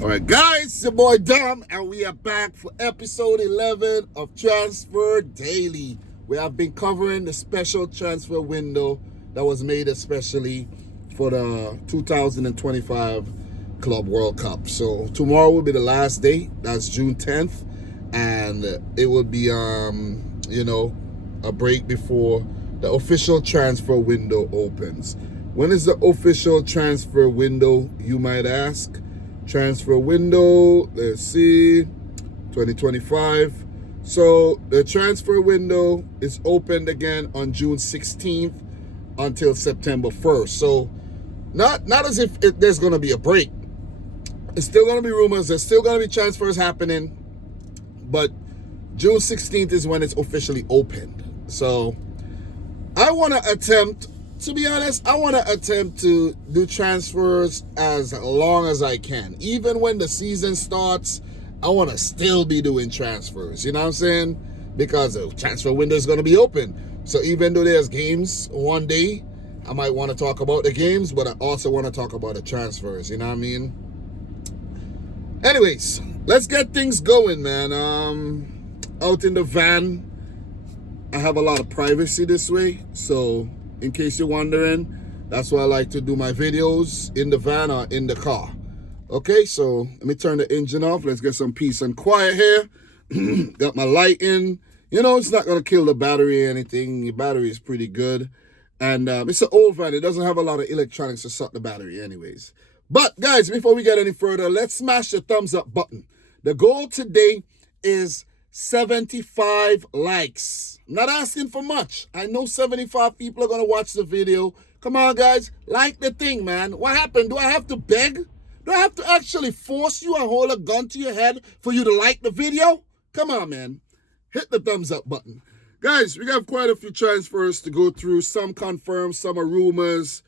All right, guys, it's your boy Dom, and we are back for episode 11 of Transfer Daily. We have been covering the special transfer window that was made especially for the 2025 Club World Cup. So tomorrow will be the last day. That's June 10th, and it will be a break before the official transfer window opens. When is the official transfer window, you might ask? Transfer window, let's see, 2025. So the transfer window is opened again on June 16th until September 1st. So not as if there's going to be a break. It's still going to be rumors. There's still going to be transfers happening. But June 16th is when it's officially opened. So I want to attempt, to be honest, I want to attempt to do transfers as long as I can. Even when the season starts, I want to still be doing transfers. You know what I'm saying? Because the transfer window is going to be open. So even though there's games one day, I might want to talk about the games, but I also want to talk about the transfers. You know what I mean? Anyways, let's get things going, man. Out in the van, I have a lot of privacy this way. So in case you're wondering, that's why I like to do my videos in the van or in the car. Okay, so let me turn the engine off. Let's get some peace and quiet here. Got my light in. You know, it's not going to kill the battery or anything. The battery is pretty good. And it's an old van. It doesn't have a lot of electronics to suck the battery anyways. But, guys, before we get any further, let's smash the thumbs up button. The goal today is 75 likes. I'm not asking for much. I know 75 people are going to watch the video. Come on, guys. Like the thing, man. What happened? Do I have to beg? Do I have to actually force you and hold a gun to your head for you to like the video? Come on, man. Hit the thumbs up button. Guys, we got quite a few transfers to go through. Some confirmed, some are rumors,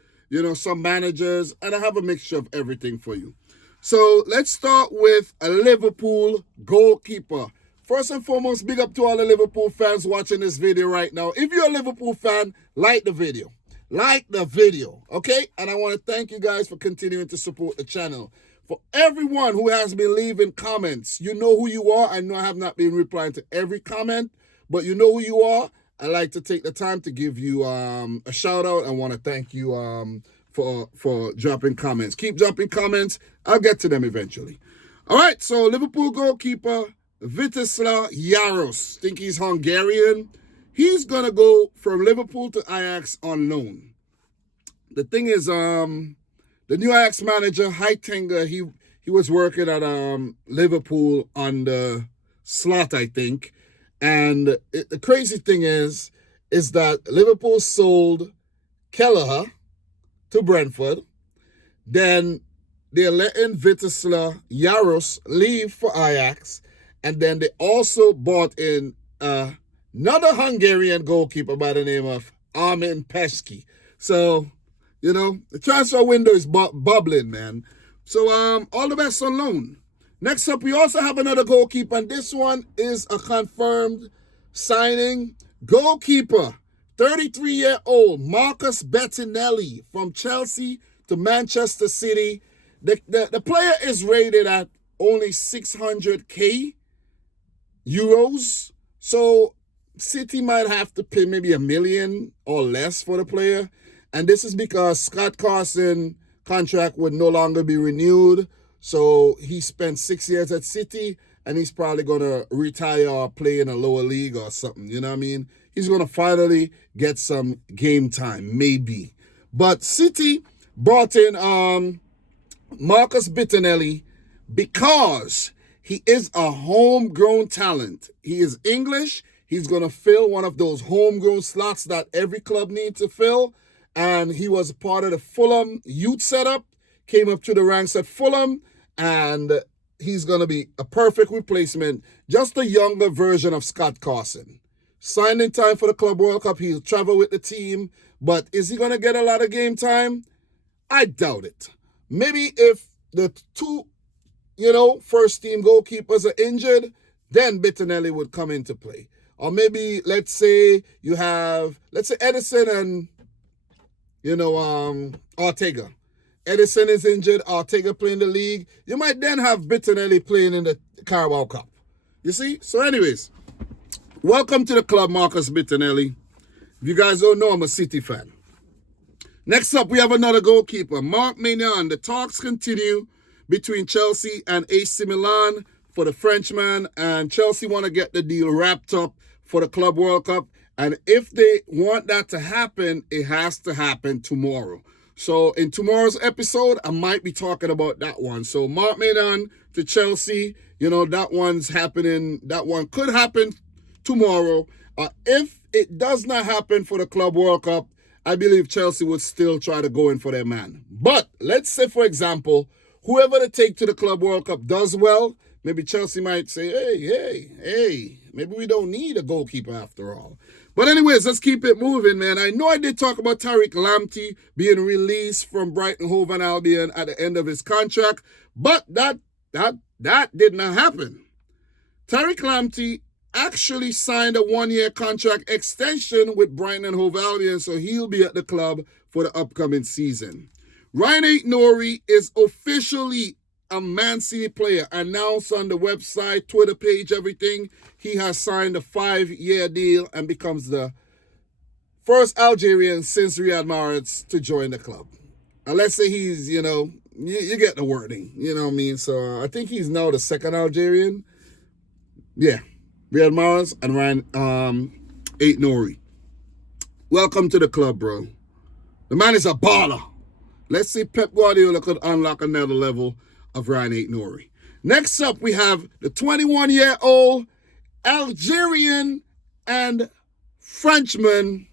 some managers, and I have a mixture of everything for you. So let's start with a Liverpool goalkeeper. First and foremost, big up to all the Liverpool fans watching this video right now. If you're a Liverpool fan, like the video. Like the video, okay? And I want to thank you guys for continuing to support the channel. For everyone who has been leaving comments, you know who you are. I know I have not been replying to every comment, but you know who you are. I like to take the time to give you a shout out. I want to thank you for dropping comments. Keep dropping comments. I'll get to them eventually. All right, so Liverpool goalkeeper Vítězslav Jaros, think he's Hungarian. He's going to go from Liverpool to Ajax on loan. The thing is, the new Ajax manager, Heitinga, he was working at Liverpool on the slot, I think. And the crazy thing is that Liverpool sold Kelleher to Brentford. Then they're letting Vítězslav Jaros leave for Ajax. And then they also bought in another Hungarian goalkeeper by the name of Armin Pesky. So, the transfer window is bubbling, man. So, all the best on loan. Next up, we also have another goalkeeper, and this one is a confirmed signing. Goalkeeper, 33-year-old Marcus Bettinelli from Chelsea to Manchester City. The player is rated at only 600k euros. So City might have to pay maybe $1 million or less for the player. And this is because Scott Carson's contract would no longer be renewed. So he spent 6 years at City, and he's probably going to retire or play in a lower league or something. You know what I mean? He's going to finally get some game time, maybe. But City brought in Marcus Bettinelli because he is a homegrown talent. He is English. He's going to fill one of those homegrown slots that every club needs to fill. And he was part of the Fulham youth setup, came up to the ranks at Fulham, and he's going to be a perfect replacement, just a younger version of Scott Carson. Signed in time for the Club World Cup. He'll travel with the team, but is he going to get a lot of game time? I doubt it. Maybe if the two first team goalkeepers are injured, then Bettinelli would come into play. Or maybe, let's say Edison and, Ortega. Edison is injured, Ortega playing the league, you might then have Bettinelli playing in the Carabao Cup. You see? So anyways, welcome to the club, Marcus Bettinelli. If you guys don't know, I'm a City fan. Next up, we have another goalkeeper, Mark Maignan. The talks continue between Chelsea and AC Milan for the Frenchman, and Chelsea want to get the deal wrapped up for the Club World Cup. And if they want that to happen, it has to happen tomorrow. So in tomorrow's episode, I might be talking about that one. So Mark Maignan to Chelsea, that one's happening. That one could happen tomorrow. If it does not happen for the Club World Cup, I believe Chelsea would still try to go in for their man. But let's say, for example, whoever they take to the Club World Cup does well, maybe Chelsea might say, hey, maybe we don't need a goalkeeper after all. But anyways, let's keep it moving, man. I know I did talk about Tariq Lamptey being released from Brighton Hove and Albion at the end of his contract, but that did not happen. Tariq Lamptey actually signed a one-year contract extension with Brighton and Hove Albion, so he'll be at the club for the upcoming season. Ryan Aït-Nouri is officially a Man City player, announced on the website, Twitter page, everything. He has signed a 5-year deal and becomes the first Algerian since Riyad Mahrez to join the club. And let's say he's, you get the wording, you know what I mean? So I think he's now the second Algerian. Yeah, Riyad Mahrez and Ryan Aït-Nouri. Welcome to the club, bro. The man is a baller. Let's see Pep Guardiola could unlock another level of Ryan Aït-Nouri. Next up, we have the 21-year-old Algerian and Frenchman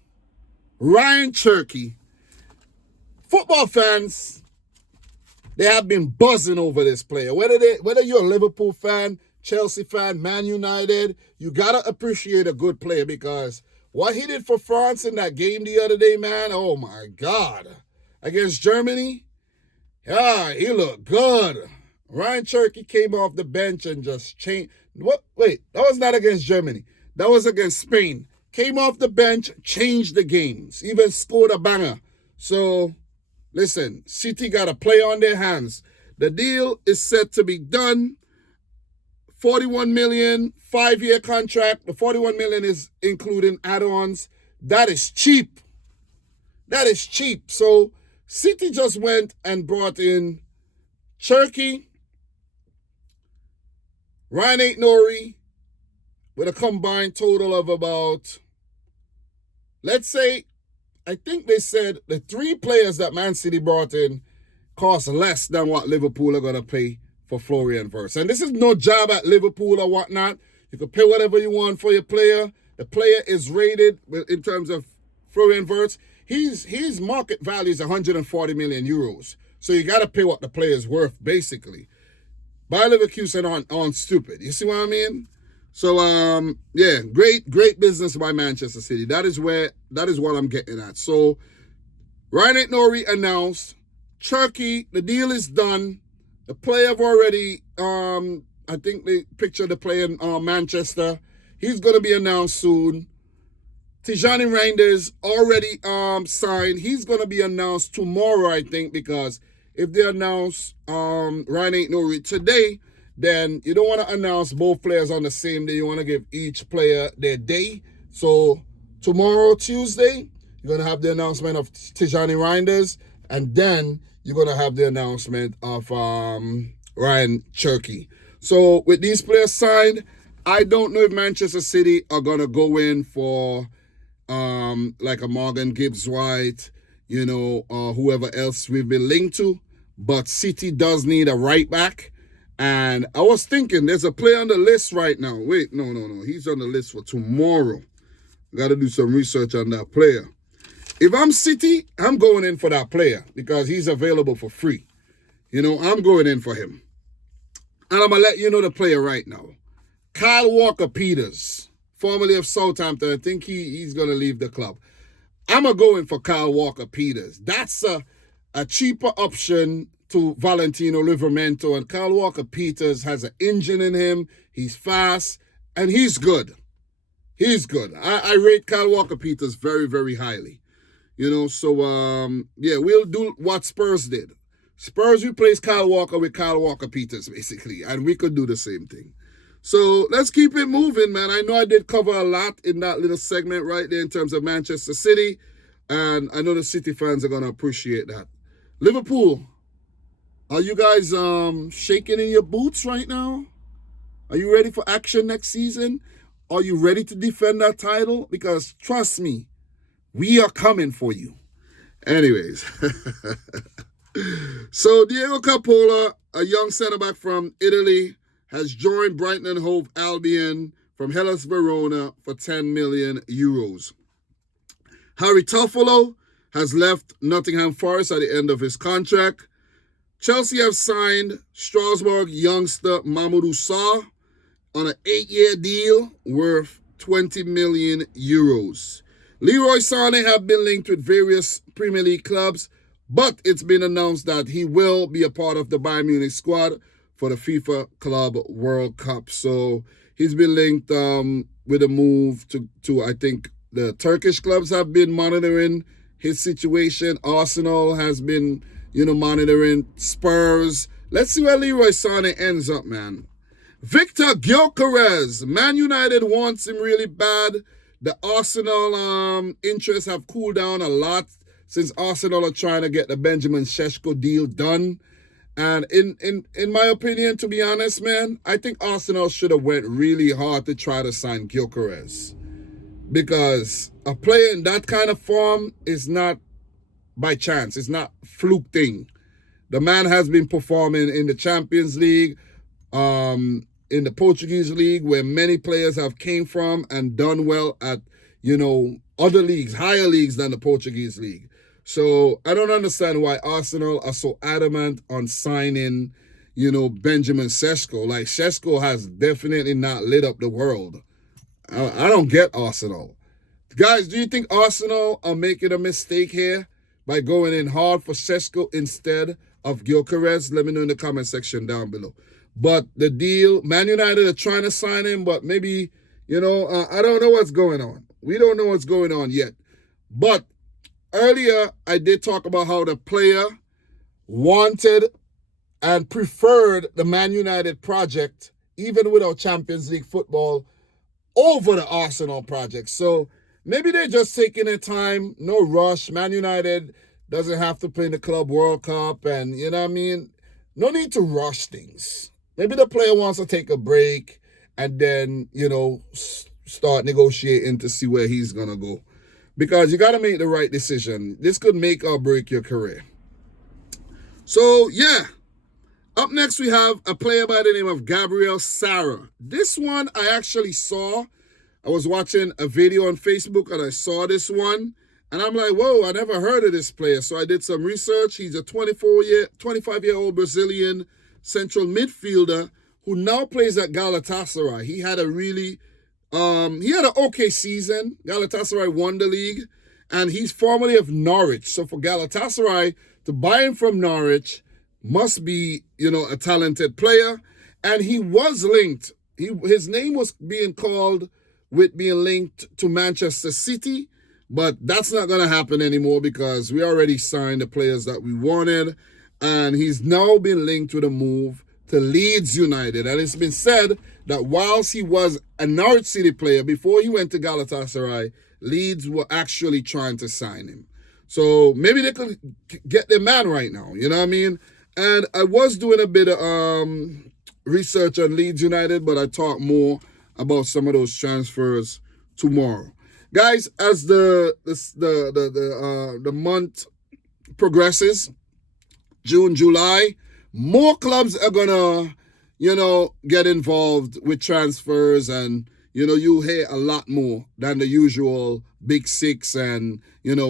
Ryan Cherki. Football fans, they have been buzzing over this player. Whether you're a Liverpool fan, Chelsea fan, Man United, you gotta appreciate a good player, because what he did for France in that game the other day, man, oh my God. Against Germany, yeah, he looked good. Ryan Cherki came off the bench and just changed. What? Wait, that was not against Germany. That was against Spain. Came off the bench, changed the games, even scored a banger. So, listen, City got a play on their hands. The deal is set to be done. 41 million, 5-year contract. The 41 million is including add-ons. That is cheap. That is cheap. So, City just went and brought in Cherki, Ryan Aït-Nouri, with a combined total of about, let's say, I think they said the 3 players that Man City brought in cost less than what Liverpool are going to pay for Florian Wirtz. And this is no job at Liverpool or whatnot. You can pay whatever you want for your player. The player is rated in terms of Florian Wirtz. His market value is 140 million euros. So you got to pay what the player is worth, basically. Bayer Leverkusen aren't stupid. You see what I mean? So, yeah, great business by Manchester City. That is what I'm getting at. So, Ryan Aït-Nouri announced. Cherki, the deal is done. The player have already, I think they pictured the player in Manchester. He's going to be announced soon. Tijani Reinders already signed. He's going to be announced tomorrow, I think, because if they announce Ryan Aït-Nouri today, then you don't want to announce both players on the same day. You want to give each player their day. So tomorrow, Tuesday, you're going to have the announcement of Tijani Reinders, and then you're going to have the announcement of Ryan Cherki. So with these players signed, I don't know if Manchester City are going to go in for like a Morgan Gibbs-White, or whoever else we've been linked to. But City does need a right back. And I was thinking, there's a player on the list right now. Wait, no. He's on the list for tomorrow. Got to do some research on that player. If I'm City, I'm going in for that player because he's available for free. I'm going in for him. And I'm going to let you know the player right now. Kyle Walker-Peters, formerly of Southampton. I think he's going to leave the club. I'm going to go in for Kyle Walker-Peters. That's a cheaper option to Valentino Livramento. And Kyle Walker-Peters has an engine in him. He's fast. And he's good. He's good. I rate Kyle Walker-Peters very, very highly. So, yeah, we'll do what Spurs did. Spurs replace Kyle Walker with Kyle Walker-Peters, basically, and we could do the same thing. So let's keep it moving, man. I know I did cover a lot in that little segment right there in terms of Manchester City, and I know the City fans are going to appreciate that. Liverpool, are you guys shaking in your boots right now? Are you ready for action next season? Are you ready to defend that title? Because trust me, we are coming for you. Anyways. So Diego Capola, a young centre-back from Italy, has joined Brighton and Hove Albion from Hellas Verona for 10 million euros. Harry Toffolo has left Nottingham Forest at the end of his contract. Chelsea have signed Strasbourg youngster Mamadou Sarr on an 8-year deal worth 20 million euros. Leroy Sané have been linked with various Premier League clubs, but it's been announced that he will be a part of the Bayern Munich squad for the FIFA Club World Cup. So he's been linked with a move to I think the Turkish clubs have been monitoring his situation. Arsenal has been, monitoring. Spurs. Let's see where Leroy Sané ends up, man. Victor Gyökeres. Man United wants him really bad. The Arsenal interests have cooled down a lot since Arsenal are trying to get the Benjamin Šeško deal done. And in my opinion, to be honest, man, I think Arsenal should have went really hard to try to sign Gyökeres. Because a player in that kind of form is not by chance. It's not a fluke thing. The man has been performing in the Champions League, in the Portuguese league, where many players have came from and done well at, other leagues, higher leagues than the Portuguese league. So I don't understand why Arsenal are so adamant on signing, Benjamin Šeško. Like, Šeško has definitely not lit up the world. I don't get Arsenal. Guys, do you think Arsenal are making a mistake here by going in hard for Šeško instead of Gyökeres? Let me know in the comment section down below. But the deal, Man United are trying to sign him, but maybe, I don't know what's going on. We don't know what's going on yet. But earlier, I did talk about how the player wanted and preferred the Man United project, even without Champions League football, over the Arsenal project. So maybe they're just taking their time, no rush. Man United doesn't have to play in the Club World Cup, and no need to rush things. Maybe the player wants to take a break and then, start negotiating to see where he's going to go. Because you got to make the right decision. This could make or break your career. So, yeah. Up next, we have a player by the name of Gabriel Sara. This one I actually saw. I was watching a video on Facebook and I saw this one. And I'm like, whoa, I never heard of this player. So I did some research. He's a 25-year-old Brazilian central midfielder who now plays at Galatasaray. He had an okay season. Galatasaray won the league, and he's formerly of Norwich. So for Galatasaray to buy him from Norwich must be, a talented player. And he was linked. His name was being called with being linked to Manchester City, but that's not going to happen anymore because we already signed the players that we wanted. And he's now been linked with a move to Leeds United. And it's been said that whilst he was a Norwich City player, before he went to Galatasaray, Leeds were actually trying to sign him. So maybe they could get their man right now, you know what I mean? And I was doing a bit of research on Leeds United, but I talk more about some of those transfers tomorrow. Guys, as the month progresses, June, July, more clubs are gonna, get involved with transfers, and you hear a lot more than the usual big six, and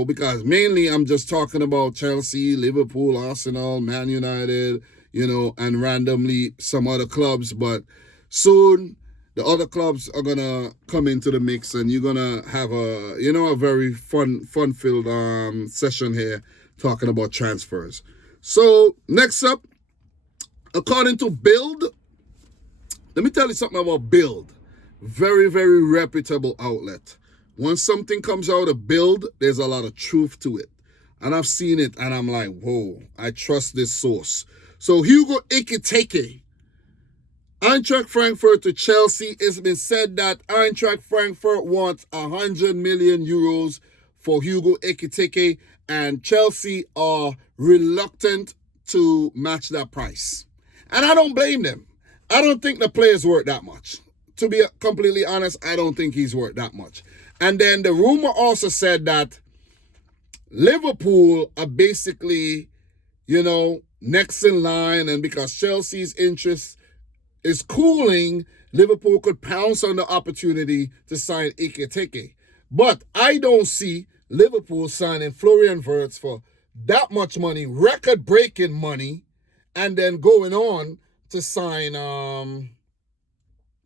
because mainly I'm just talking about Chelsea, Liverpool, Arsenal, Man United, and randomly some other clubs, but soon the other clubs are gonna come into the mix, and you're gonna have a very fun-filled session here talking about transfers. So, next up, according to Build, let me tell you something about Build. Very, very reputable outlet. Once something comes out of Build, there's a lot of truth to it. And I've seen it, and I'm like, whoa, I trust this source. So Hugo Ekitike, Eintracht Frankfurt to Chelsea. It's been said that Eintracht Frankfurt wants 100 million euros for Hugo Ekitike, and Chelsea are reluctant to match that price. And I don't blame them. I don't think the player's worth that much. To be completely honest, I don't think he's worth that much. And then the rumor also said that Liverpool are basically, next in line, and because Chelsea's interest is cooling, Liverpool could pounce on the opportunity to sign Ekitike. But I don't see Liverpool signing Florian Wirtz for that much money, record-breaking money, and then going on to sign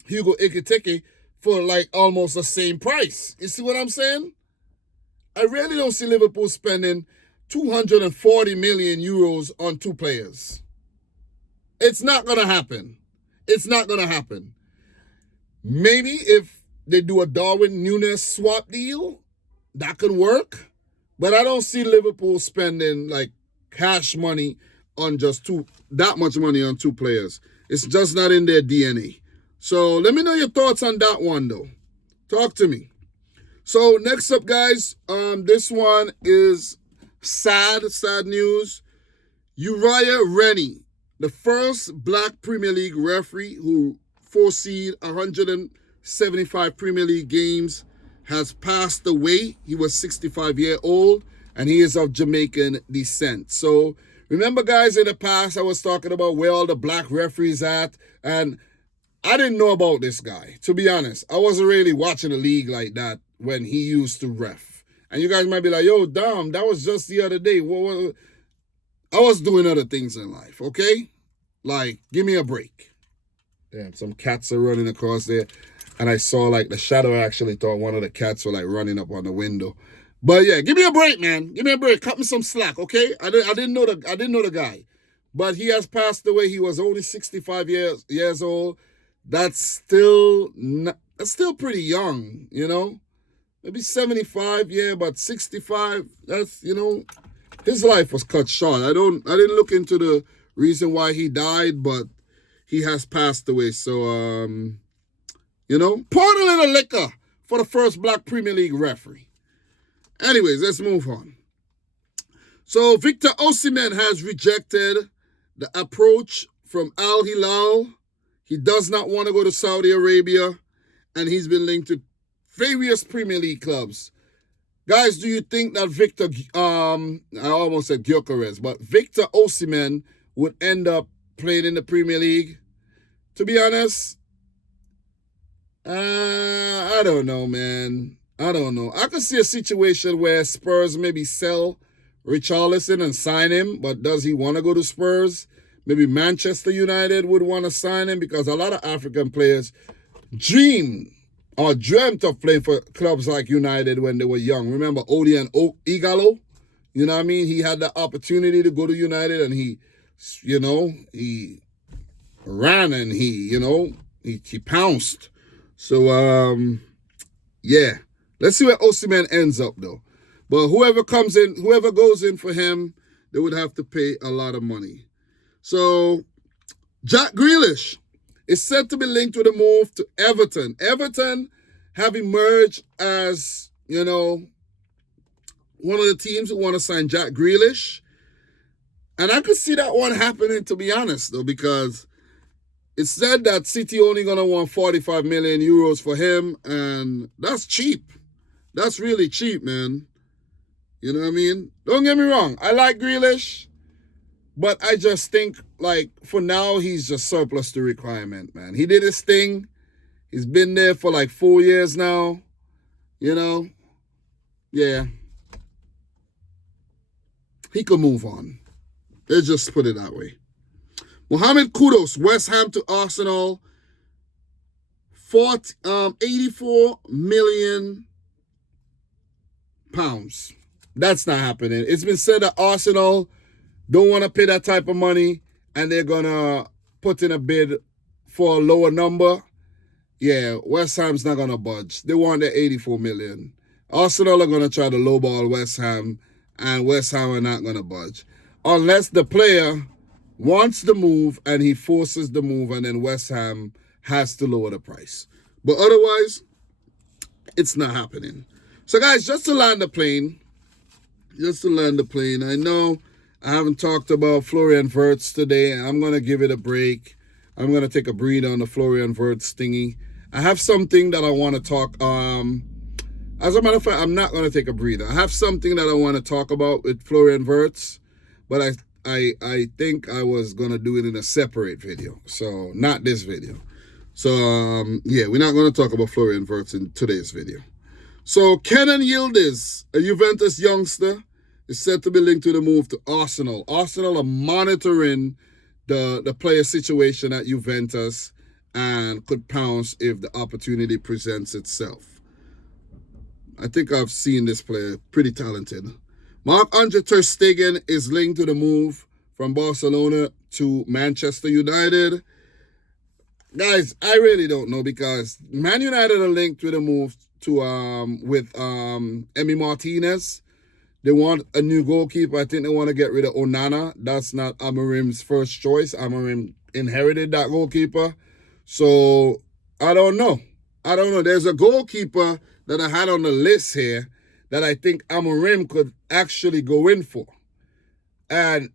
Hugo Ekitike for like almost the same price. You see what I'm saying? I really don't see Liverpool spending 240 million euros on two players. It's not going to happen. It's not going to happen. Maybe if they do a Darwin Núñez swap deal, that could work. But I don't see Liverpool spending like cash money on just that much money on two players. It's just not in their DNA. So let me know your thoughts on that one, though. Talk to me. So next up, guys, this one is sad news. Uriah Rennie, the first black Premier League referee who foreseed 175 Premier League games, has passed away. He was 65 years old, and he is of Jamaican descent. So remember, guys, in the past, I was talking about where all the black referees at, and I didn't know about this guy, to be honest. I wasn't really watching the league like that when he used to ref. And you guys might be like, yo, damn, that was just the other day. I was doing other things in life, okay? Like, give me a break. Damn, some cats are running across there. And I saw, like, the shadow. I actually thought one of the cats were, like, running up on the window. But, yeah, give me a break, man. Give me a break. Cut me some slack, okay? I didn't know the guy. But he has passed away. He was only 65 years old. That's still pretty young, Maybe 75, yeah, but 65, that's, his life was cut short. I didn't look into the reason why he died, but he has passed away. So, pour a little liquor for the first black Premier League referee. Anyways, let's move on. So, Victor Osimhen has rejected the approach from Al Hilal. He does not want to go to Saudi Arabia, and he's been linked to various Premier League clubs. Guys, do you think that Victor, I almost said Gyökeres, but Victor Osimhen would end up playing in the Premier League? To be honest, I don't know, man. I don't know. I could see a situation where Spurs maybe sell Richarlison and sign him, but does he want to go to Spurs? Maybe Manchester United would want to sign him, because a lot of African players dreamt of playing for clubs like United when they were young. Remember Odion Igalo? You know what I mean? He had the opportunity to go to United, and he ran and he pounced. So, yeah. Let's see where Osimhen ends up, though. But whoever goes in for him, they would have to pay a lot of money. So, Jack Grealish is said to be linked with a move to Everton. Everton have emerged as, one of the teams who want to sign Jack Grealish. And I could see that one happening, to be honest, though, because it's said that City only going to want 45 million euros for him, and that's cheap. That's really cheap, man. You know what I mean? Don't get me wrong. I like Grealish. But I just think, like, for now, he's just surplus to requirement, man. He did his thing. He's been there for like 4 years now. Yeah. He could move on. Let's just put it that way. Mohamed Kudus, West Ham to Arsenal. 84 million pounds. That's not happening. It's been said that Arsenal don't want to pay that type of money, and they're going to put in a bid for a lower number. Yeah, West Ham's not going to budge. They want their 84 million. Arsenal are going to try to lowball West Ham, and West Ham are not going to budge. Unless the player wants the move and he forces the move, and then West Ham has to lower the price. But otherwise, it's not happening. So guys, just to land the plane, I know I haven't talked about Florian Wirtz today. I'm going to give it a break. I'm going to take a breather on the Florian Wirtz thingy. I have something that I want to talk. As a matter of fact, I'm not going to take a breather. I have something that I want to talk about with Florian Wirtz, but I think I was going to do it in a separate video. So not this video. So yeah, we're not going to talk about Florian Wirtz in today's video. So Kenan Yildiz, a Juventus youngster, is said to be linked to the move to Arsenal. Arsenal are monitoring the player situation at Juventus and could pounce if the opportunity presents itself. I think I've seen this player, pretty talented. Marc-Andre ter Stegen is linked to the move from Barcelona to Manchester United. Guys, I really don't know, because Man United are linked with a move to Emi Martinez. They want a new goalkeeper. I think they want to get rid of Onana. That's not Amorim's first choice. Amorim inherited that goalkeeper. So, I don't know. There's a goalkeeper that I had on the list here that I think Amorim could actually go in for. And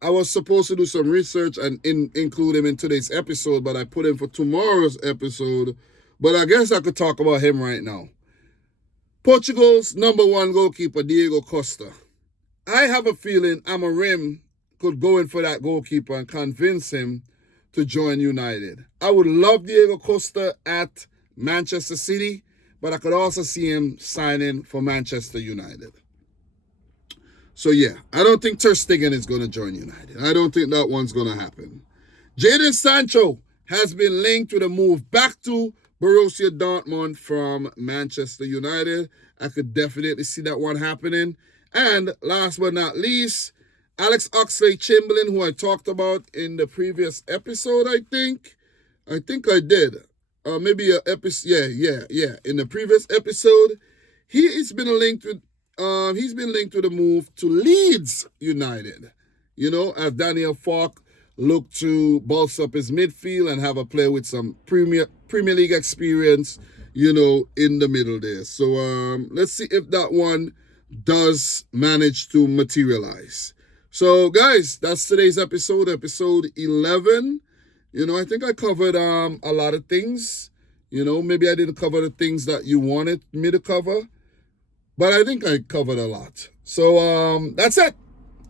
I was supposed to do some research and include him in today's episode, but I put him for tomorrow's episode. But I guess I could talk about him right now. Portugal's #1 goalkeeper, Diego Costa. I have a feeling Amorim could go in for that goalkeeper and convince him to join United. I would love Diego Costa at Manchester City, but I could also see him signing for Manchester United. So yeah, I don't think ter Stegen is going to join United. I don't think that one's going to happen. Jadon Sancho has been linked with a move back to Borussia Dortmund from Manchester United. I could definitely see that one happening. And last but not least, Alex Oxlade-Chamberlain, who I talked about in the previous episode, I think I did. Maybe an episode, yeah. In the previous episode, he's been linked with a move to Leeds United. You know, as Daniel Falk looked to bolster up his midfield and have a player with some Premier League experience, you know, in the middle there. So let's see if that one does manage to materialize. So guys, that's today's episode 11. You know, I think I covered a lot of things. You know, maybe I didn't cover the things that you wanted me to cover, but I think I covered a lot. So that's it.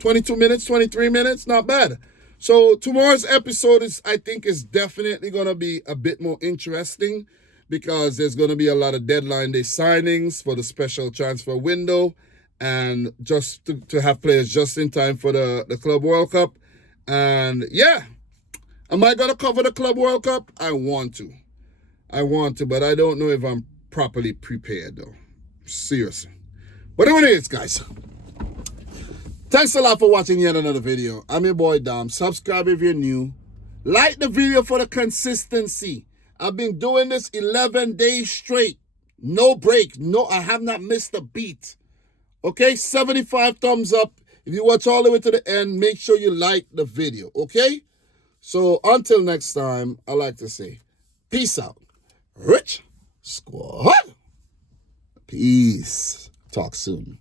22 minutes, 23 minutes, not bad. So tomorrow's episode I think is definitely going to be a bit more interesting, because there's going to be a lot of deadline day signings for the special transfer window, and just to have players just in time for the Club World Cup. And yeah, am I going to cover the Club World Cup? I want to, but I don't know if I'm properly prepared though. Seriously. Whatever it is, guys. Thanks a lot for watching yet another video. I'm your boy Dom. Subscribe if you're new. Like the video for the consistency. I've been doing this 11 days straight. No break. No, I have not missed a beat. Okay, 75 thumbs up. If you watch all the way to the end, make sure you like the video. Okay? So until next time, I like to say, peace out. Rich Squad. Peace. Talk soon.